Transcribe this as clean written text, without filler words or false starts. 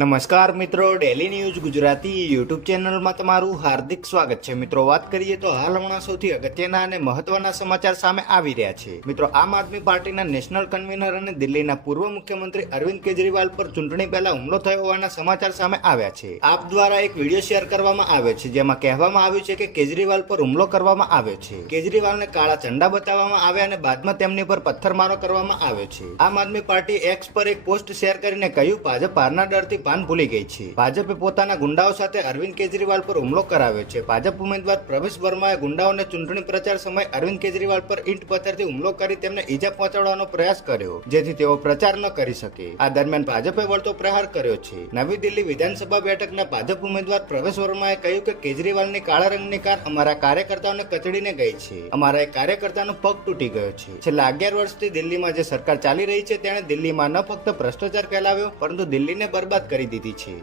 નમસ્કાર મિત્રો, daily news Gujarati YouTube ચેનલમાં તમારું હાર્દિક સ્વાગત છે. મિત્રો, વાત કરીએ તો હાલ હમણાં સૌથી અગત્યના અને મહત્વના સમાચાર સામે આવી રહ્યા છે. મિત્રો, આમ આદમી પાર્ટીના નેશનલ કન્વીનર અને દિલ્હીના પૂર્વ મુખ્યમંત્રી અરવિંદ કેજરીવાલ પર ચૂંટણી પહેલા હુમલો થયો હોવાના સમાચાર સામે આવ્યા છે. આપ દ્વારા એક વિડીયો શેર કરવામાં આવ્યો છે, જેમાં કહેવામાં આવ્યું છે કે કેજરીવાલ પર હુમલો કરવામાં આવ્યો છે. કેજરીવાલને કાળા ઝંડા બતાવવામાં આવ્યા અને બાદમાં તેમની પર પથ્થરમારો કરવામાં આવ્યો છે. આમ આદમી પાર્ટી એક્સ પર એક પોસ્ટ શેર કરીને કહ્યું, ભાજપ હારના ડરથી ભાન ભૂલી ગઈ છે. ભાજપે પોતાના ગુંડાઓ સાથે અરવિંદ કેજરીવાલ પર હુમલો કરાવ્યો છે. ભાજપ ઉમેદવાર પ્રવેશ વર્માએ ગુંડાઓને ચૂંટણી પ્રચાર સમયે અરવિંદ કેજરીવાલ પર ઈંટ પથ્થરથી હુમલો કરી તેમને ઈજા પહોંચાડવાનો પ્રયાસ કર્યો, જેથી તેઓ પ્રચાર ન કરી શકે. આ દરમિયાન ભાજપે વળતો પ્રહાર કર્યો છે. નવી દિલ્હી વિધાનસભા બેઠકના ભાજપ ઉમેદવાર પ્રવેશ વર્માએ કહ્યું કે કેજરીવાલની કાળા રંગની કાર અમારા કાર્યકર્તાઓને કચડીને ગઈ છે. અમારા એક કાર્યકર્તાનો પગ તૂટી ગયો છે. છેલ્લા 11 વર્ષથી દિલ્હીમાં જે સરકાર ચાલી રહી છે, તેણે દિલ્હીમાં ન ફક્ત ભ્રષ્ટાચાર ફેલાવ્યો, પરંતુ દિલ્હીને બરબાદ કરી દીધી છે.